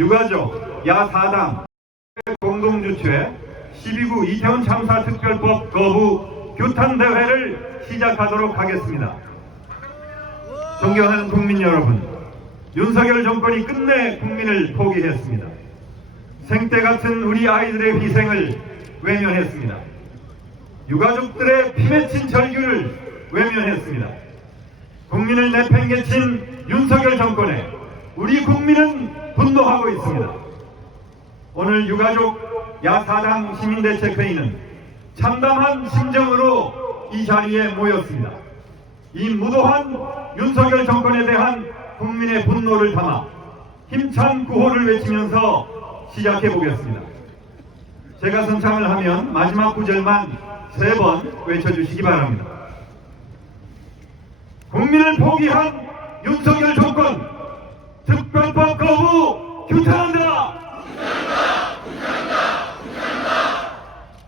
유가족 야4당 공동주최 12구 이태원 참사 특별법 거부 규탄대회를 시작하도록 하겠습니다. 존경하는 국민 여러분, 윤석열 정권이 끝내 국민을 포기했습니다. 생때 같은 우리 아이들의 희생을 외면했습니다. 유가족들의 피 맺힌 절규를 외면했습니다. 국민을 내팽개친 윤석열 정권에 우리 국민은 분노하고 있습니다. 오늘 유가족 야4당 시민대책회의는 참담한 심정으로 이 자리에 모였습니다. 이 무도한 윤석열 정권에 대한 국민의 분노를 담아 힘찬 구호를 외치면서 시작해 보겠습니다. 제가 선창을 하면 마지막 구절만 3번 외쳐주시기 바랍니다. 국민을 포기한 윤석열 정권 특별법 거부 규탄한다.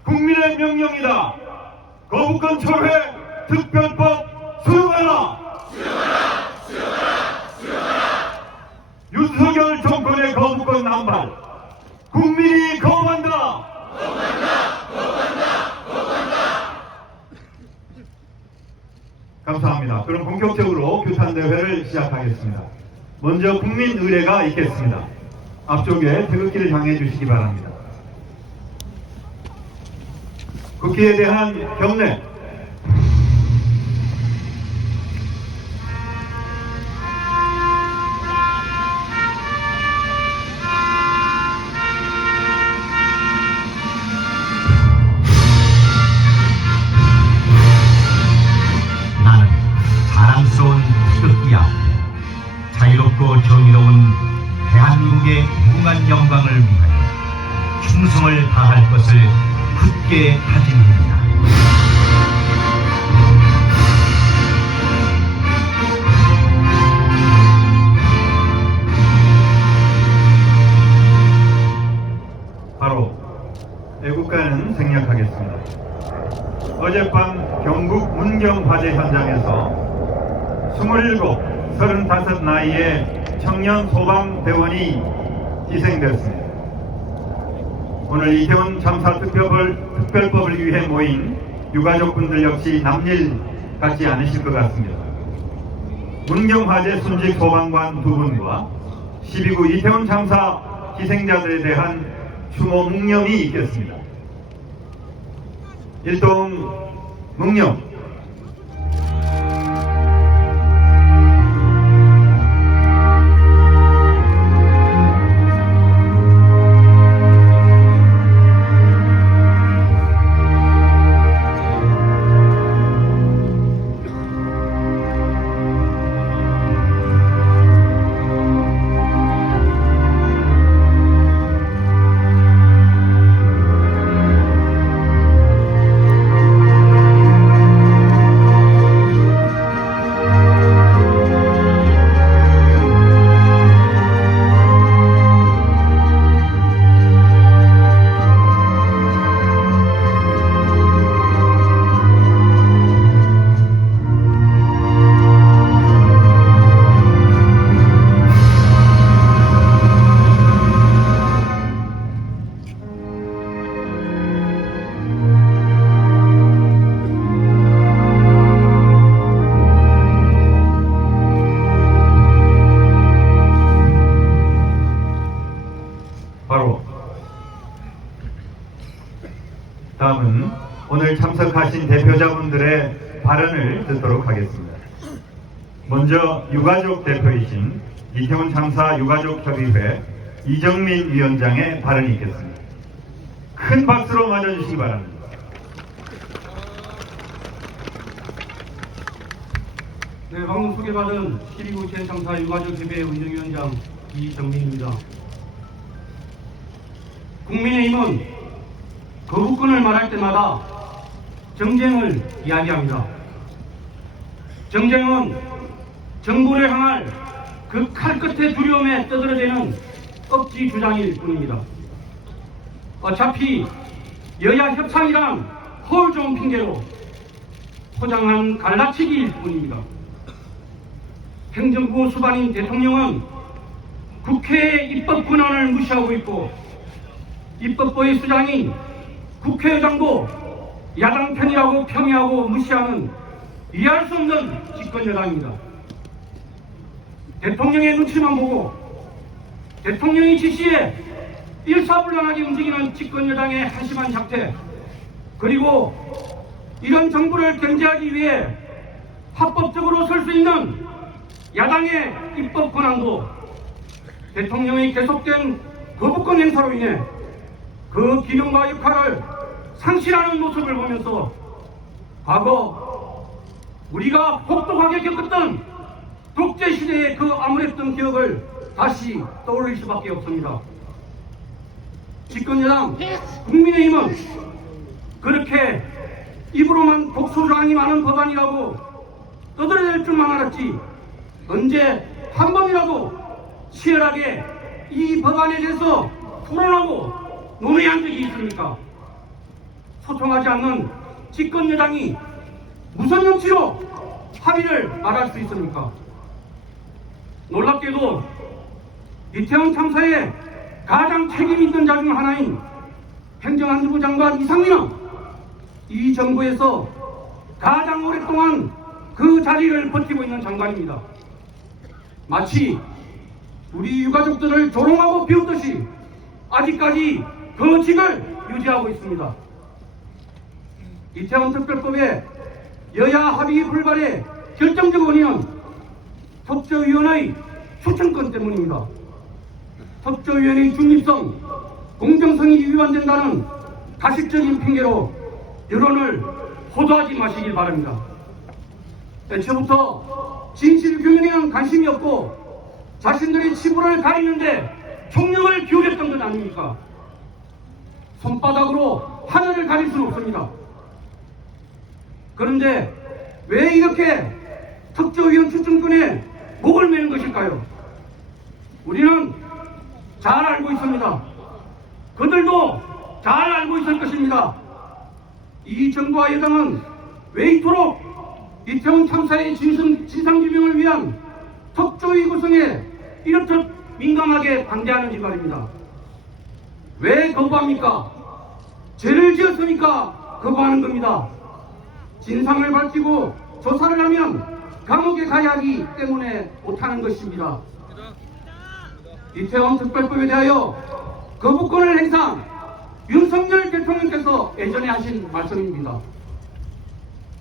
국민의 명령이다. 거부권 철회 특별법 수용하라. 윤석열 정권의 거부권 남발 국민이 거부한다. 감사합니다. 그럼 본격적으로 규탄대회를 시작하겠습니다. 먼저 국민 의례가 있겠습니다. 앞쪽에 태극기를 향해 주시기 바랍니다. 국기에 대한 경례. 나는 자랑스러운 태극기야. 자유롭고 정의로운 대한민국의 무궁한 영광을 위하여 충성을 다할 것을 굳게 다짐합니다. 바로 애국가는 생략하겠습니다. 어젯밤 경북 문경 화재 현장에서 27, 35 나이의 청년 소방대원이 희생되었습니다. 오늘 이태원 참사 특별법을 위해 모인 유가족분들 역시 남일 같지 않으실 것 같습니다. 문경 화재 순직 소방관 2분과 12구 이태원 참사 희생자들에 대한 추모 묵념이 있겠습니다. 일동 묵념. 다음은 오늘 참석하신 대표자분들의 발언을 듣도록 하겠습니다. 먼저 유가족 대표이신 이태원 참사 유가족협의회 이정민 위원장의 발언이 있겠습니다. 큰 박수로 맞아주시기 바랍니다. 네, 방금 소개받은 12구 이태원 참사 유가족협의회 운영위원장 이정민입니다. 국민의힘은 거부권을 말할 때마다 정쟁을 이야기합니다. 정쟁은 정부를 향할 그 칼끝의 두려움에 떠들어대는 억지 주장일 뿐입니다. 어차피 여야 협상이란 허울 좋은 핑계로 포장한 갈라치기일 뿐입니다. 행정부 수반인 대통령은 국회의 입법 권한을 무시하고 있고 입법부의 수장이 국회의장도 야당 편이라고 폄훼하고 무시하는 이해할 수 없는 집권여당입니다. 대통령의 눈치만 보고 대통령의 지시에 일사불란하게 움직이는 집권여당의 한심한 작태, 그리고 이런 정부를 견제하기 위해 합법적으로 설 수 있는 야당의 입법 권한도 대통령의 계속된 거부권 행사로 인해 그 기능과 역할을 상실하는 모습을 보면서 과거 우리가 혹독하게 겪었던 독재 시대의 그 암울했던 기억을 다시 떠올릴 수밖에 없습니다. 집권여당 국민의힘은 그렇게 입으로만 독소조항이 많은 법안이라고 떠들어댈 줄만 알았지 언제 한 번이라도 치열하게 이 법안에 대해서 토론하고 논의한 적이 있습니까? 소통하지 않는 집권여당이 무슨 염치로 합의를 말할 수 있습니까? 놀랍게도 이태원 참사에 가장 책임 있는 자 중 하나인 행정안전부 장관 이상민은 이 정부에서 가장 오랫동안 그 자리를 버티고 있는 장관입니다. 마치 우리 유가족들을 조롱하고 비웃듯이 아직까지 그 직을 유지하고 있습니다. 이태원 특별법의 여야 합의 불발의 결정적 원인은 협조위원회의 추천권 때문입니다. 협조위원회의 중립성, 공정성이 위반된다는 가식적인 핑계로 여론을 호도하지 마시길 바랍니다. 애초부터 진실 규명에는 관심이 없고 자신들의 치부를 가리는데 총력을 기울였던 것 아닙니까? 손바닥으로 하늘을 가릴 수는 없습니다. 그런데 왜 이렇게 특조위원 추천권에 목을 매는 것일까요? 우리는 잘 알고 있습니다. 그들도 잘 알고 있을 것입니다. 이 정부와 여당은 왜 이토록 이태원 참사의 진상규명을 위한 특조위 구성에 이렇듯 민감하게 반대하는지 말입니다. 왜 거부합니까? 죄를 지었으니까 거부하는 겁니다. 진상을 밝히고 조사를 하면 감옥에 가야 하기 때문에 못하는 것입니다. 이태원 특별법에 대하여 거부권을 행사한 윤석열 대통령께서 예전에 하신 말씀입니다.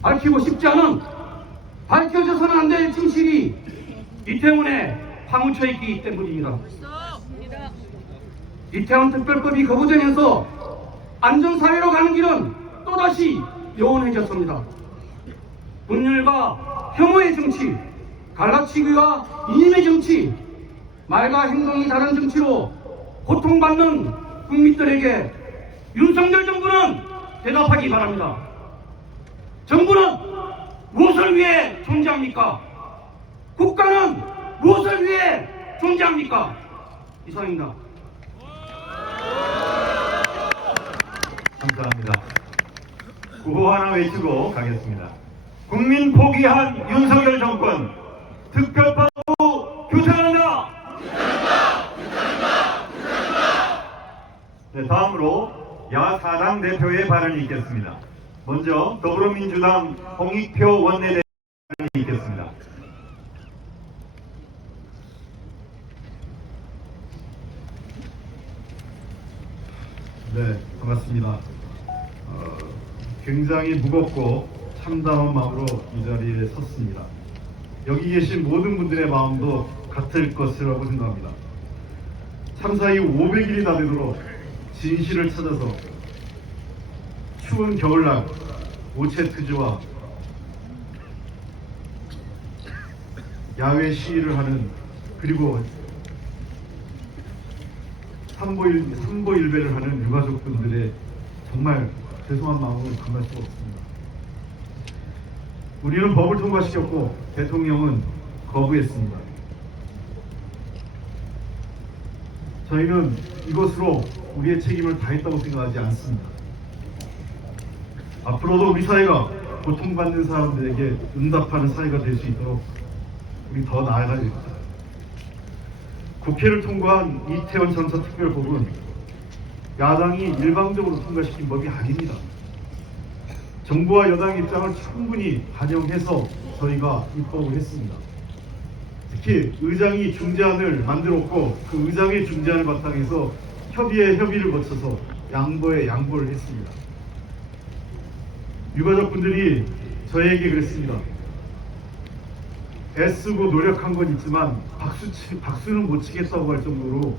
밝히고 싶지 않은, 밝혀져서는 안 될 진실이 이태원에 파묻혀 있기 때문입니다. 이태원 특별법이 거부되면서 안전사회로 가는 길은 또다시 요원해졌습니다. 분열과 혐오의 정치, 갈라치기와 이념의 정치, 말과 행동이 다른 정치로 고통받는 국민들에게 윤석열 정부는 대답하기 바랍니다. 정부는 무엇을 위해 존재합니까? 국가는 무엇을 위해 존재합니까? 이상입니다. 감사합니다. 구호 하나 외치고 가겠습니다. 국민 포기한 윤석열 정권 특별법 규탄한다. 네, 다음으로 야4당 대표의 발언이 있겠습니다. 먼저 더불어민주당 홍익표 원내대표의 발언이 있겠습니다. 네, 반갑습니다. 굉장히 무겁고 참담한 마음으로 이 자리에 섰습니다. 여기 계신 모든 분들의 마음도 같을 것이라고 생각합니다. 참사 이후 500일이 다 되도록 진실을 찾아서 추운 겨울날 오체투지와 야외 시위를 하는, 그리고 삼보일배를 하는 유가족분들의 정말 죄송한 마음을 감할 수가 없습니다. 우리는 법을 통과시켰고 대통령은 거부했습니다. 저희는 이것으로 우리의 책임을 다했다고 생각하지 않습니다. 앞으로도 우리 사회가 고통받는 사람들에게 응답하는 사회가 될 수 있도록 우리 더 나아가야 됩니다. 국회를 통과한 이태원 전사특별법은 야당이 일방적으로 통과시킨 법이 아닙니다. 정부와 여당의 입장을 충분히 반영해서 저희가 입법을 했습니다. 특히 의장이 중재안을 만들었고 그 의장의 중재안을 바탕해서 협의에 협의를 거쳐서 양보에 양보를 했습니다. 유가족분들이 저에게 그랬습니다. 애쓰고 노력한 건 있지만 박수는 못 치겠다고 할 정도로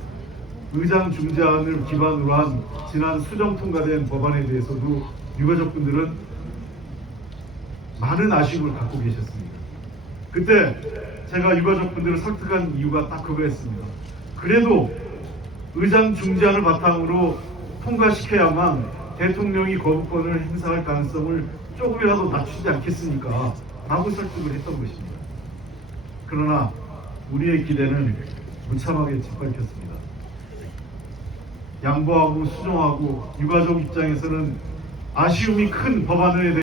의장 중재안을 기반으로 한 지난 수정 통과된 법안에 대해서도 유가족분들은 많은 아쉬움을 갖고 계셨습니다. 그때 제가 유가족분들을 설득한 이유가 딱 그거였습니다. 그래도 의장 중재안을 바탕으로 통과시켜야만 대통령이 거부권을 행사할 가능성을 조금이라도 낮추지 않겠습니까? 라고 설득을 했던 것입니다. 그러나 우리의 기대는 무참하게 짓밟혔습니다. 양보하고 수정하고 유가족 입장에서는 아쉬움이 큰 법안에 대해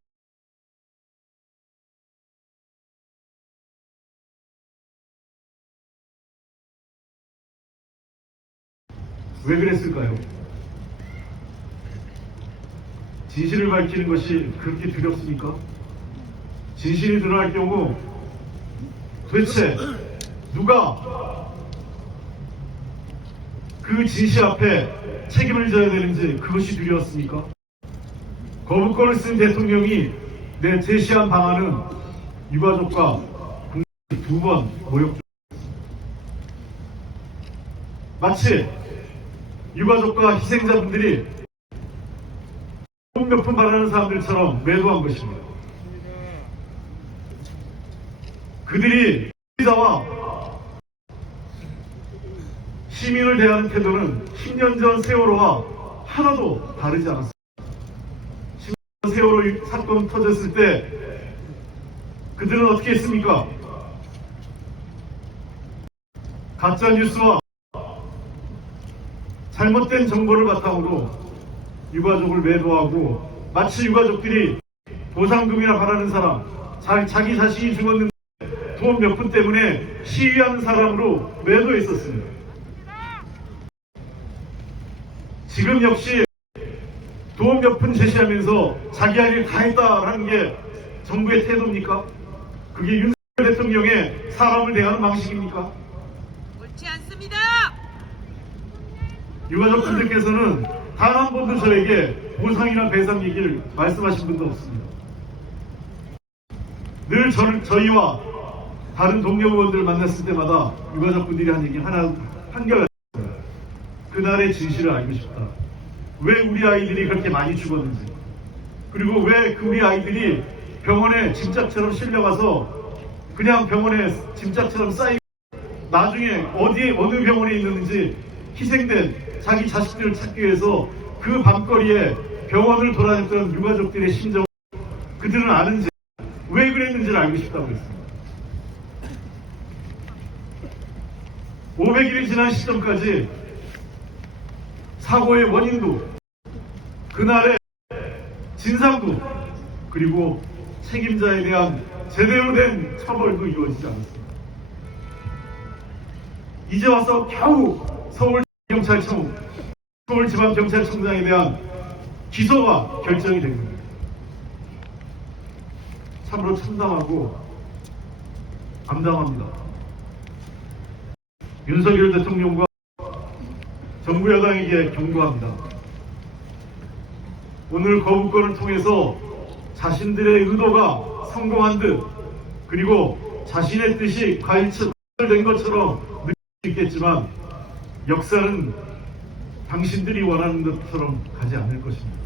왜 그랬을까요? 진실을 밝히는 것이 그렇게 두렵습니까? 진실이 드러날 경우 도대체 누가 그 진실 앞에 책임을 져야 되는지 그것이 두려웠습니까? 거부권을 쓴 대통령이 제시한 방안은 유가족과 국민을 두 번 모욕. 마치 유가족과 희생자분들이 몇 푼 바라는 사람들처럼 매도한 것입니다. 그들이 피해자와 시민을 대하는 태도는 10년 전 세월호와 하나도 다르지 않았습니다. 10년 전 세월호 사건 터졌을 때 그들은 어떻게 했습니까? 가짜뉴스와 잘못된 정보를 바탕으로 유가족을 매도하고 마치 유가족들이 보상금이나 바라는 사람, 자기 자신이 죽었는데 돈 몇 푼 때문에 시위하는 사람으로 매도했었습니다. 지금 역시 돈 몇 푼 제시하면서 자기 할 일 다 했다라는 게 정부의 태도입니까? 그게 윤석열 대통령의 사람을 대하는 방식입니까? 옳지 않습니다. 유가족분들께서는 단 한 번도 저에게 보상이나 배상 얘기를 말씀하신 분도 없습니다. 늘 저희와 다른 동료 의원들을 만났을 때마다 유가족분들이 한 얘기 한결같습니다. 그날의 진실을 알고 싶다. 왜 우리 아이들이 그렇게 많이 죽었는지, 그리고 왜 그 우리 아이들이 병원에 짐짝처럼 실려가서 그냥 병원에 짐짝처럼 쌓이고 나중에 어느 병원에 있는지 희생된 자기 자식들을 찾기 위해서 그 밤거리에 병원을 돌아다녔던 유가족들의 심정, 그들은 아는지, 왜 그랬는지를 알고 싶다고 했습니다. 500일이 지난 시점까지 사고의 원인도, 그날의 진상도, 그리고 책임자에 대한 제대로 된 처벌도 이루어지지 않았습니다. 이제 와서 겨우 서울지방경찰청장에 대한 기소가 결정이 된 겁니다. 참으로 참담하고 암담합니다. 윤석열 대통령과 정부 여당에게 경고합니다. 오늘 거부권을 통해서 자신들의 의도가 성공한 듯, 그리고 자신의 뜻이 과일된 것처럼 느낄 수 있겠지만 역사는 당신들이 원하는 것처럼 가지 않을 것입니다.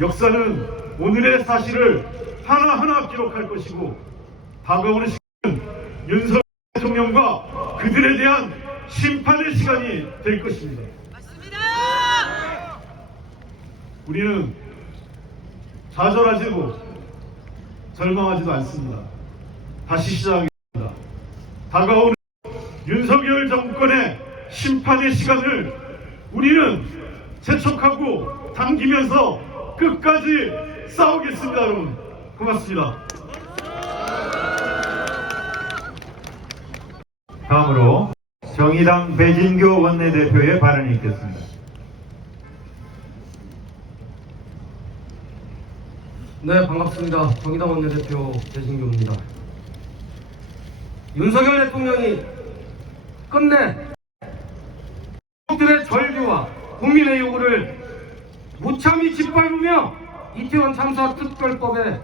역사는 오늘의 사실을 하나하나 기록할 것이고 다가오는 시간은 윤석열 대통령과 그들에 대한 심판의 시간이 될 것입니다. 맞습니다. 우리는 좌절하지도 절망하지도 않습니다. 다시 시작하겠습니다. 다가오는 윤석열 정권의 심판의 시간을 우리는 재촉하고 당기면서 끝까지 싸우겠습니다. 여러분 고맙습니다. 다음으로 정의당 배진교 원내대표의 발언이 있겠습니다. 네, 반갑습니다. 정의당 원내대표 배진교입니다. 윤석열 대통령이 끝내 국민들의 절규와 국민의 요구를 무참히 짓밟으며 이태원 참사 특별법에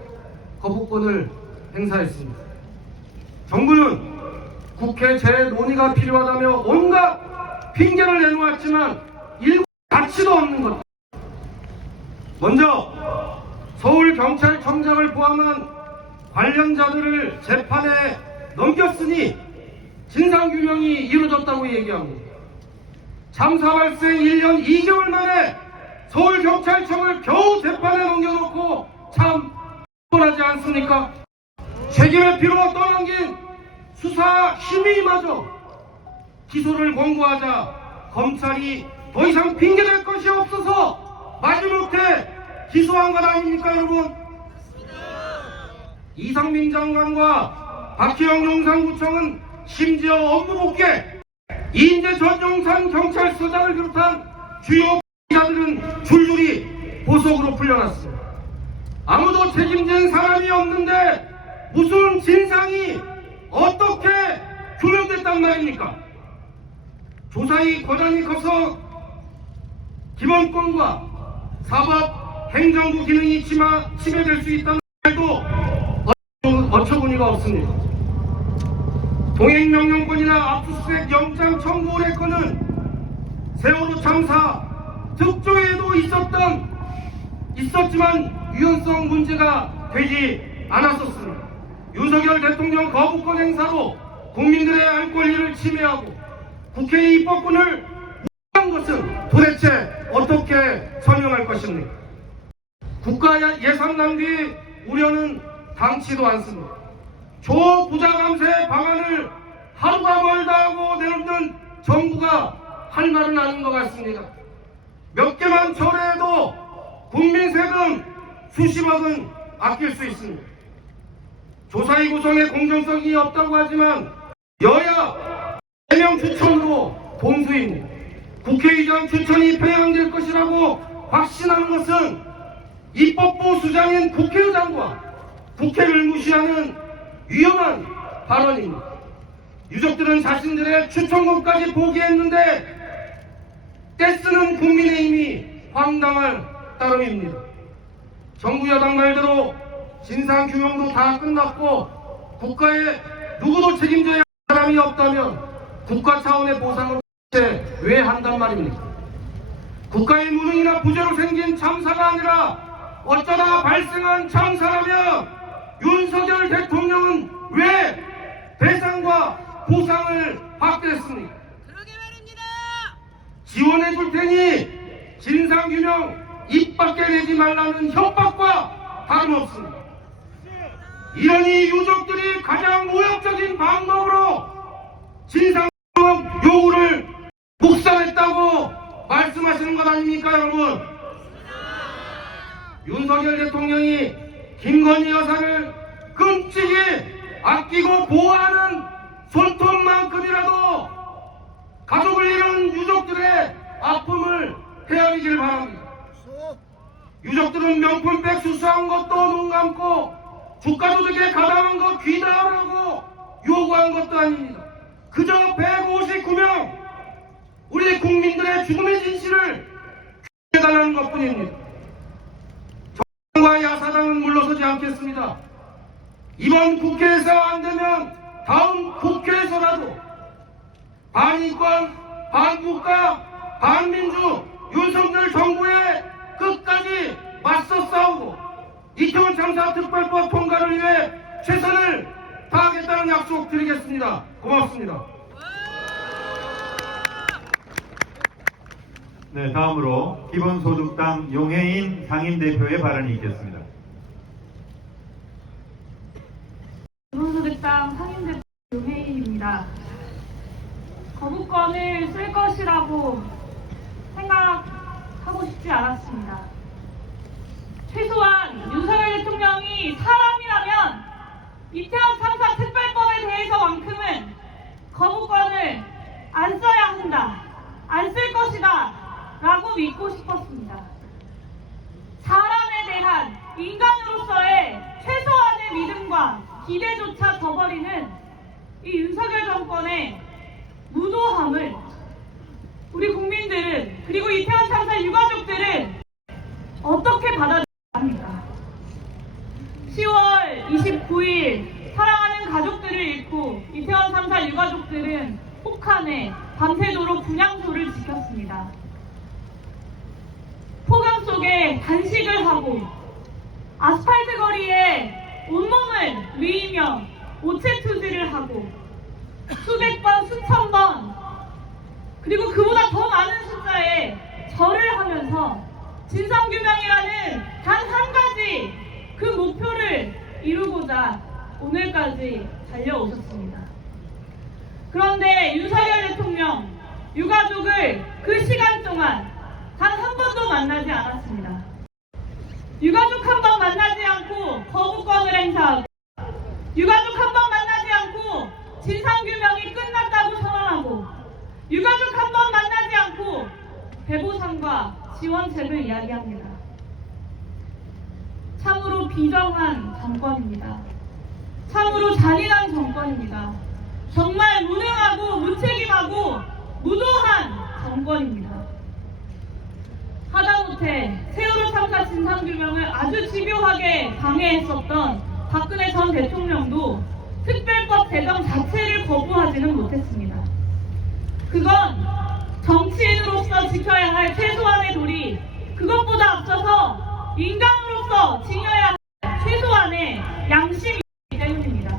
거부권을 행사했습니다. 정부는 국회 재논의가 필요하다며 온갖 핑계를 내놓았지만 일부 가치도 없는 것. 먼저 서울경찰청장을 포함한 관련자들을 재판에 넘겼으니 진상규명이 이루어졌다고 얘기합니다. 참사 발생 1년 2개월 만에 서울경찰청을 겨우 재판에 넘겨놓고 참 뻔하지 않습니까? 책임의 피로 떠넘긴 수사 심의마저 기소를 권고하자 검찰이 더 이상 핑계댈 것이 없어서 마지못해 기소한 것 아닙니까, 여러분? 이상민 장관과 박희영 용산구청은 심지어 업무 복귀에 이인재 전 용산 경찰서장을 비롯한 주요 피의자들은 줄줄이 보석으로 풀려났습니다. 아무도 책임진 사람이 없는데 무슨 진상이 어떻게 규명됐단 말입니까? 조사의 권한이 커서 기본권과 사법 행정부 기능이 침해될 수 있다는 말도 어처구니가 없습니다. 동행명령권이나 압수수색 영장 청구 레커는 세월호 참사 특조에도 있었지만 유연성 문제가 되지 않았었습니다. 윤석열 대통령 거부권 행사로 국민들의 알 권리를 침해하고 국회의 입법권을 무시한 것은 도대체 어떻게 설명할 것입니까? 국가 예산 낭비 우려는 당치도 않습니다. 초부자 감세 방안을 하루가 멀다 하고 내놓는 정부가 할 말은 아닌 것 같습니다. 몇 개만 철회해도 국민 세금 수십억은 아낄 수 있습니다. 조사위 구성에 공정성이 없다고 하지만 여야 4명 추천으로 동수입니다. 국회의장 추천이 배양될 것이라고 확신하는 것은 입법부 수장인 국회의장과 국회를 무시하는 위험한 발언입니다. 유족들은 자신들의 추천권까지 포기했는데 떼쓰는 국민의힘이 황당할 따름입니다. 정부 여당 말대로 진상규명도 다 끝났고 국가에 누구도 책임져야 할 사람이 없다면 국가 차원의 보상은 왜 한단 말입니까? 국가의 무능이나 부재로 생긴 참사가 아니라 어쩌다 발생한 참사라면 윤석열 대통령은 왜 배상과 보상을 받겠습니까? 그러게 말입니다. 지원해 줄 테니 진상규명 입 밖에 내지 말라는 협박과 다름없습니다. 이러니 유족들이 가장 모욕적인 방법으로 진상규명 요구를 묵살했다고 말씀하시는 것 아닙니까, 여러분? 윤석열 대통령이 김건희 여사를 끔찍이 아끼고 보호하는 손톱만큼이라도 가족을 잃은 유족들의 아픔을 헤아리길 바랍니다. 유족들은 명품백 수수한 것도 눈 감고 주가조직에 가담한 거 귀다하라고 요구한 것도 아닙니다. 그저 159명 우리 국민들의 죽음의 진실을 해달라는 것뿐입니다. 정당과 야사당은 물러서지 않겠습니다. 이번 국회에서 안되면 다음 국회에서라도 반인권, 반국가, 반민주 윤석열 정부에 끝까지 맞서 싸우고 이태원 참사 특별법 통과를 위해 최선을 다하겠다는 약속 드리겠습니다. 고맙습니다. 네, 다음으로 기본소득당 용해인 상임대표의 발언이 있겠습니다. 기본소득당 상임대표 용혜인입니다. 거부권을 쓸 것이라고 생각하고 싶지 않았습니다. 최소한 윤석열 대통령이 사람이라면 이태원 참사 특별법에 대해서만큼은 거부권을 안 써야 한다, 안 쓸 것이다 라고 믿고 싶었습니다. 사람에 대한 인간으로서의 최소한의 믿음과 기대조차 저버리는 이 윤석열 정권의 무도함을 우리 국민들은, 그리고 이태원 참사 유가족들은 어떻게 받아들여야 합니까? 10월 29일 사랑하는 가족들을 잃고 이태원 참사 유가족들은 혹한에 밤새도록 분향소를 지켰습니다. 폭염 속에 단식을 하고 아스팔트 거리에 온몸을 누이며 오체투지를 하고 수백 번, 수천 번, 그리고 그보다 더 많은 숫자의 절을 하면서 진상규명이라는 단 한 가지 그 목표를 이루고자 오늘까지 달려오셨습니다. 그런데 윤석열 대통령 유가족을 그 시간 동안 단 한 번도 만나지 않았습니다. 유가족 한 번 만나지 않고 거부권을 행사하고, 유가족 한 번 만나지 않고 진상규명이 끝났다고 선언하고, 유가족 한 번 만나지 않고 배보상과 지원책을 이야기합니다. 참으로 비정한 정권입니다. 참으로 잔인한 정권입니다. 정말 무능하고 무책임하고 무도한 정권입니다. 하다못해 세월호 참사 진상규명을 아주 집요하게 방해했었던 박근혜 전 대통령도 특별법 제정 자체를 거부하지는 못했습니다. 그건 정치인으로서 지켜야 할 최소한의 도리, 그것보다 앞서서 인간으로서 지켜야 할 최소한의 양심이기 때문입니다.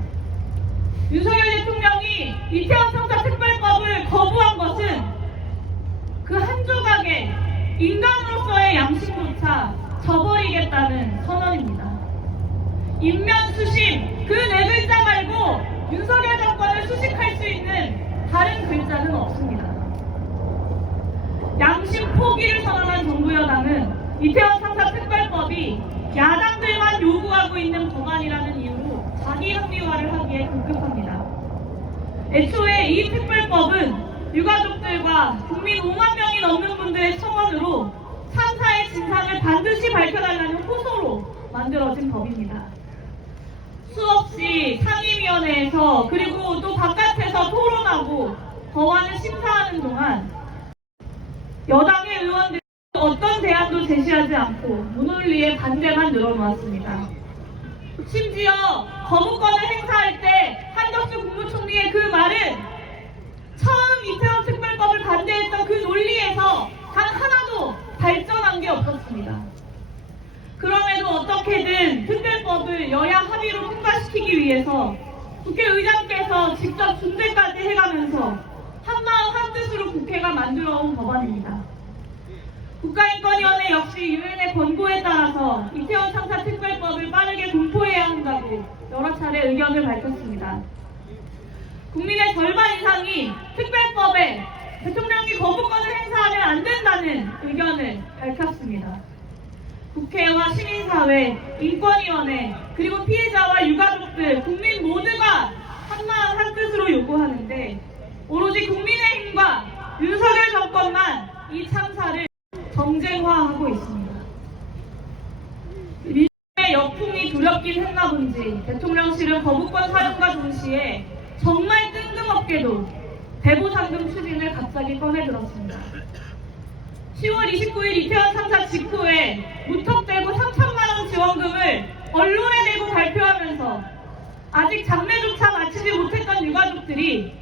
윤석열 대통령이 이태원 참사 특별법을 거부한 것은 그 한 조각의 인간으로서의 양심조차 저버리겠다는 선언입니다. 인면수심, 그 네 글자 말고 윤석열 정권을 수식할 수 있는 다른 글자는 없습니다. 양심 포기를 선언한 정부 여당은 이태원 참사 특별법이 야당들만 요구하고 있는 법안이라는 이유로 자기 합리화를 하기에 급급합니다. 애초에 이 특별법은 유가족들과 국민 5만 명이 넘는 분들의 청원으로 참사의 진상을 반드시 밝혀달라는 호소로 만들어진 법입니다. 수없이 상임위원회에서 그리고 또 바깥에서 토론하고 법안을 심사하는 동안 여당의 의원들이 어떤 대안도 제시하지 않고 무논리의 반대만 늘어놓았습니다. 심지어 거부권을 행사할 때 한덕수 국무총리의 그 말은 처음 이태원 특별법을 반대했던 그 논리에서 단 하나도 발전한 게 없었습니다. 그럼에도 어떻게든 특별법을 여야 합의로 통과시키기 위해서 국회의장께서 직접 중재까지 해가면서 한마음 한뜻으로 국회가 만들어온 법안입니다. 국가인권위원회 역시 유엔의 권고에 따라서 이태원 참사 특별법을 빠르게 공포해야 한다고 여러 차례 의견을 밝혔습니다. 국민의 절반 이상이 특별법에 대통령이 거부권을 행사하면 안 된다는 의견을 밝혔습니다. 국회와 시민사회, 인권위원회, 그리고 피해자와 유가족들, 국민 모두가 한마음 한뜻으로 요구하는데 오로지 국민의힘과 윤석열 정권만 이 참사를 정쟁화하고 있습니다. 민주의 역풍이 두렵긴 했나 본지 대통령실은 거부권 사용과 동시에 정말 뜬금없게도 배보상금 추진을 갑자기 꺼내들었습니다. 10월 29일 이태원 참사 직후에 무턱대고 3천만 원 지원금을 언론에 내고 발표하면서 아직 장례조차 마치지 못했던 유가족들이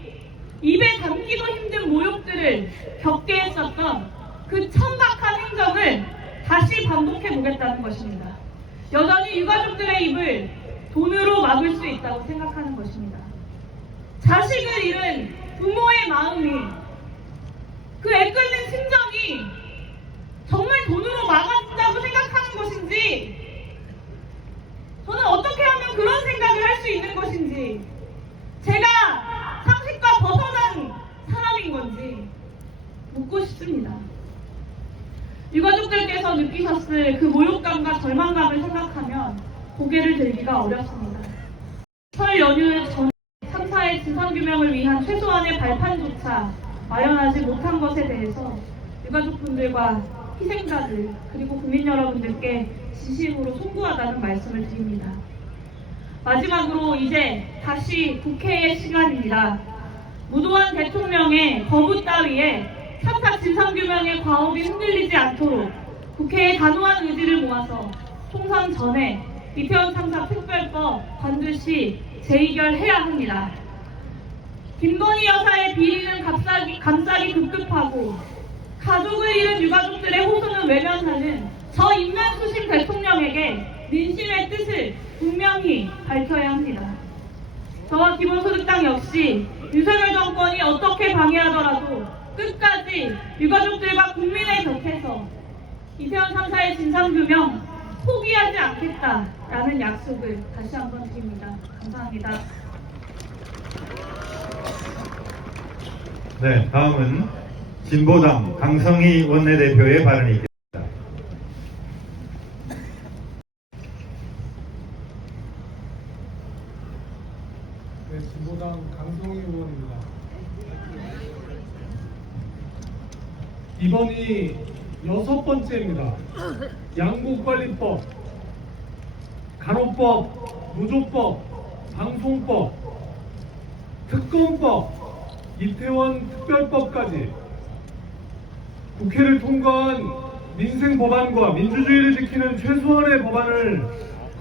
입에 담기도 힘든 모욕들을 겪게 했었던 그 천박한 행정을 다시 반복해보겠다는 것입니다. 여전히 유가족들의 입을 돈으로 막을 수 있다고 생각하는 것입니다. 자식을 잃은 부모의 마음이, 그 애끓는 심정이 정말 돈으로 막았다고 생각하는 것인지, 저는 어떻게 하면 그런 생각을 할 수 있는 것인지, 제가 상식과 벗어난 사람인 건지 묻고 싶습니다. 유가족들께서 느끼셨을 그 모욕감과 절망감을 생각하면 고개를 들기가 어렵습니다. 설 연휴 전 참사의 진상규명을 위한 최소한의 발판조차 마련하지 못한 것에 대해서 유가족분들과 희생자들 그리고 국민 여러분들께 진심으로 송구하다는 말씀을 드립니다. 마지막으로 이제 다시 국회의 시간입니다. 무도한 대통령의 거부 따위에 3차 진상규명의 과업이 흔들리지 않도록 국회의 단호한 의지를 모아서 총선 전에 이태원 참사 특별법 반드시 재의결해야 합니다. 김건희 여사의 비리는 감싸기 급급하고 가족을 잃은 유가족들의 호소는 외면하는 저 인면수심 대통령에게 민심의 뜻을 분명히 밝혀야 합니다. 저와 기본소득당 역시 윤석열 정권이 어떻게 방해하더라도 끝까지 유가족들과 국민의 곁에서 이태원 3사의 진상규명 포기하지 않겠다라는 약속을 다시 한번 드립니다. 감사합니다. 네, 다음은 진보당 강성희 원내대표의 발언이 있겠습니다. 네, 진보당 강성희 의원입니다. 이번이 6번째입니다. 양국관리법, 간호법, 노조법, 방송법, 특검법, 이태원 특별법까지 국회를 통과한 민생 법안과 민주주의를 지키는 최소한의 법안을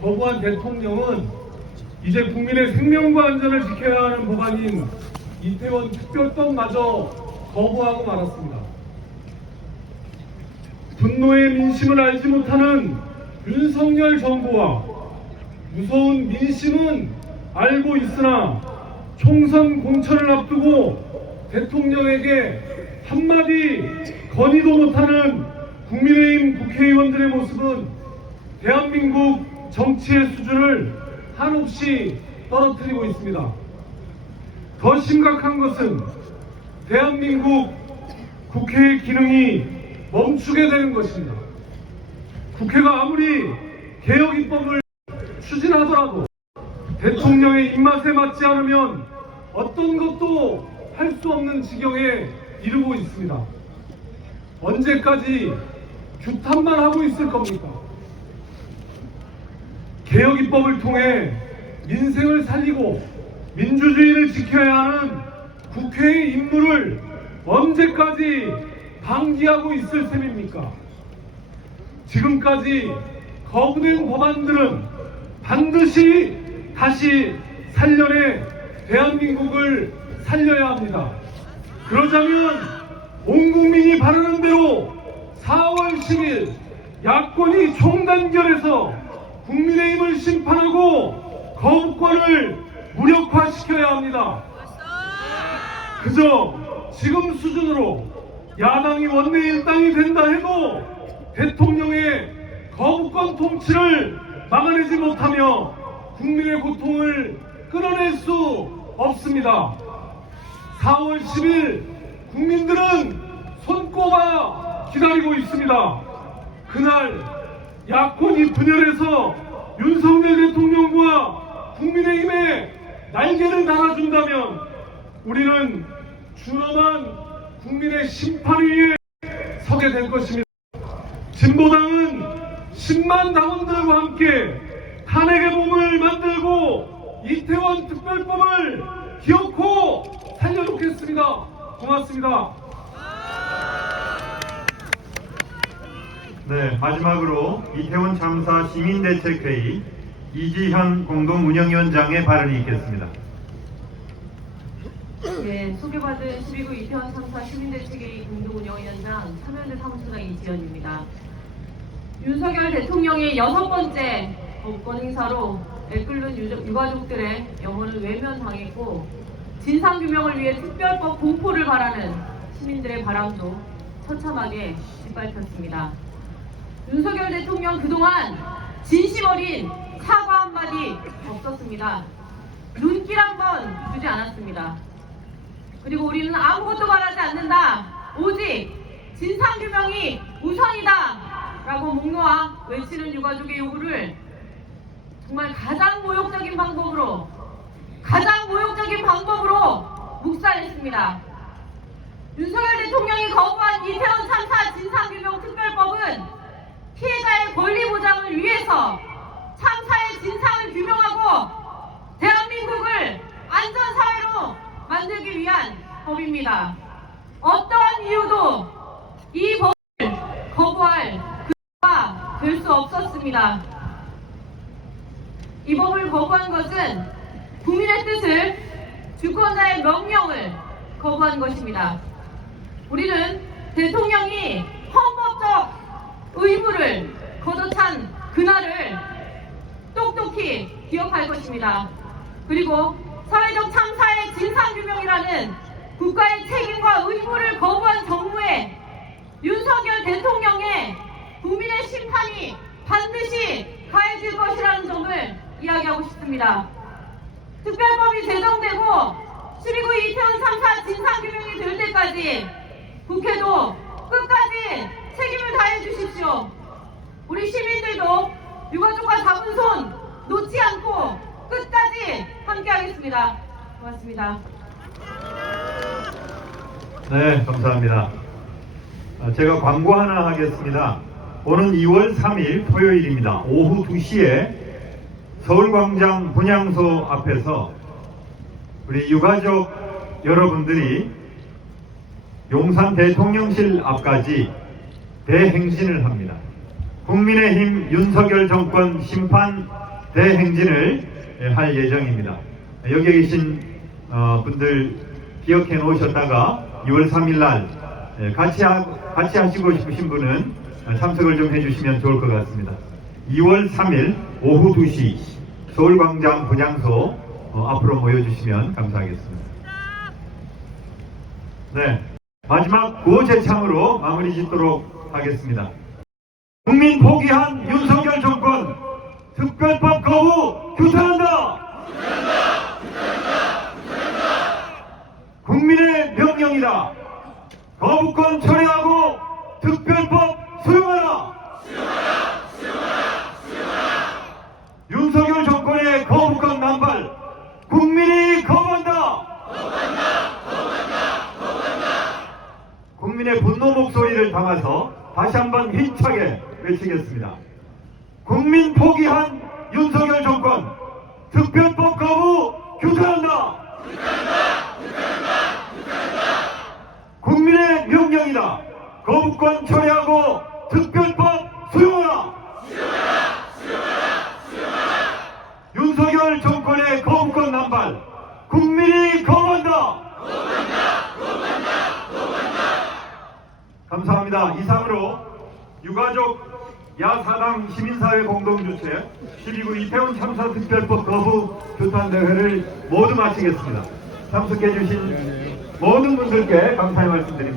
거부한 대통령은 이제 국민의 생명과 안전을 지켜야 하는 법안인 이태원 특별법마저 거부하고 말았습니다. 분노의 민심을 알지 못하는 윤석열 정부와 무서운 민심은 알고 있으나 총선 공천을 앞두고 대통령에게 한마디 건의도 못하는 국민의힘 국회의원들의 모습은 대한민국 정치의 수준을 한없이 떨어뜨리고 있습니다. 더 심각한 것은 대한민국 국회의 기능이 멈추게 되는 것입니다. 국회가 아무리 개혁 입법을 추진하더라도 대통령의 입맛에 맞지 않으면 어떤 것도 할 수 없는 지경에 이르고 있습니다. 언제까지 규탄만 하고 있을 겁니까? 개혁 입법을 통해 민생을 살리고 민주주의를 지켜야 하는 국회의 임무를 언제까지 방기하고 있을 셈입니까? 지금까지 거부된 법안들은 반드시 다시 살려내 대한민국을 살려야 합니다. 그러자면 온 국민이 바라는 대로 4월 10일 야권이 총단결해서 국민의힘을 심판하고 거부권을 무력화시켜야 합니다. 그저 지금 수준으로 야당이 원내 일당이 된다 해도 대통령의 거부권 통치를 막아내지 못하며 국민의 고통을 끊어낼 수 없습니다. 4월 10일 국민들은 손꼽아 기다리고 있습니다. 그날 야권이 분열해서 윤석열 대통령과 국민의힘에 날개를 달아준다면 우리는 준엄한 국민의 심판 위에 서게 될 것입니다. 진보당은 10만 당원들과 함께 탄핵의 몸을 만들고 이태원 특별법을 기어코 살려놓겠습니다. 고맙습니다. 네, 마지막으로 이태원 참사 시민대책회의 이지현 공동운영위원장의 발언이 있겠습니다. 네, 소개받은 12구 이태원 참사 시민대책회의 공동운영위원장 참여연대 사무처장 이지연입니다. 윤석열 대통령의 6번째 거부권 행사로 애끓는 유가족들의 영혼을 외면당했고 진상규명을 위해 특별법 공포를 바라는 시민들의 바람도 처참하게 짓밟혔습니다. 윤석열 대통령 그동안 진심 어린 사과 한마디 없었습니다. 눈길 한번 주지 않았습니다. 그리고 우리는 아무것도 말하지 않는다. 오직 진상규명이 우선이다. 라고 목놓아 외치는 유가족의 요구를 정말 가장 모욕적인 방법으로 묵살했습니다. 윤석열 대통령이 거부한 이태원 참사 진상규명특별법은 피해자의 권리 보장을 위해서 참사의 진상을 규명하고 대한민국을 안전사회로 만들기 위한 법입니다. 어떠한 이유도 이 법을 거부할 근거가 될 수 없었습니다. 이 법을 거부한 것은 국민의 뜻을, 주권자의 명령을 거부한 것입니다. 우리는 대통령이 헌법적 의무를 거둬찬 그날을 똑똑히 기억할 것입니다. 그리고 사회적 참사의 진상규명이라는 국가의 책임과 의무를 거부한 정부의 윤석열 대통령의 국민의 심판이 반드시 가해질 것이라는 점을 이야기하고 싶습니다. 특별법이 제정되고 12구 이태원 참사 진상규명이 될 때까지 국회도 끝까지 책임을 다해 주십시오. 우리 시민들도 유가족과 잡은 손 놓지 않고 끝까지 함께하겠습니다. 고맙습니다. 네, 감사합니다. 제가 광고 하나 하겠습니다. 오는 2월 3일 토요일입니다. 오후 2시에 서울광장 분향소 앞에서 우리 유가족 여러분들이 용산 대통령실 앞까지 대행진을 합니다. 국민의힘 윤석열 정권 심판 대행진을 할 예정입니다. 여기에 계신 분들 기억해 놓으셨다가 2월 3일 날 같이 하시고 싶으신 분은 참석을 좀 해주시면 좋을 것 같습니다. 2월 3일 오후 2시 서울광장 분향소 앞으로 모여주시면 감사하겠습니다. 네, 마지막 구호제창으로 마무리 짓도록 하겠습니다. 국민 포기한 윤석열 정권 특별법 거부 규탄한다! 국민의 명령이다. 거부권 철회하고 특별법 수용하라! 윤석열 정권의 거부권 남발 국민이 거부한다! 국민의 분노 목소리를 담아서 다시 한번 힘차게 외치겠습니다. 국민 포기한 윤석열 정권 특별법 거부 규탄한다! 국민의 명령이다. 거부권 철회하고 특별법 수용하라! 윤석열 정권의 거부권 남발 국민이 거부한다! 감사합니다. 이상으로 유가족 야사당 시민사회 공동주최 12구 이태원 참사 특별법 거부 규탄 대회를 모두 마치겠습니다. 참석해 주신 모든 분들께 감사의 말씀드립니다.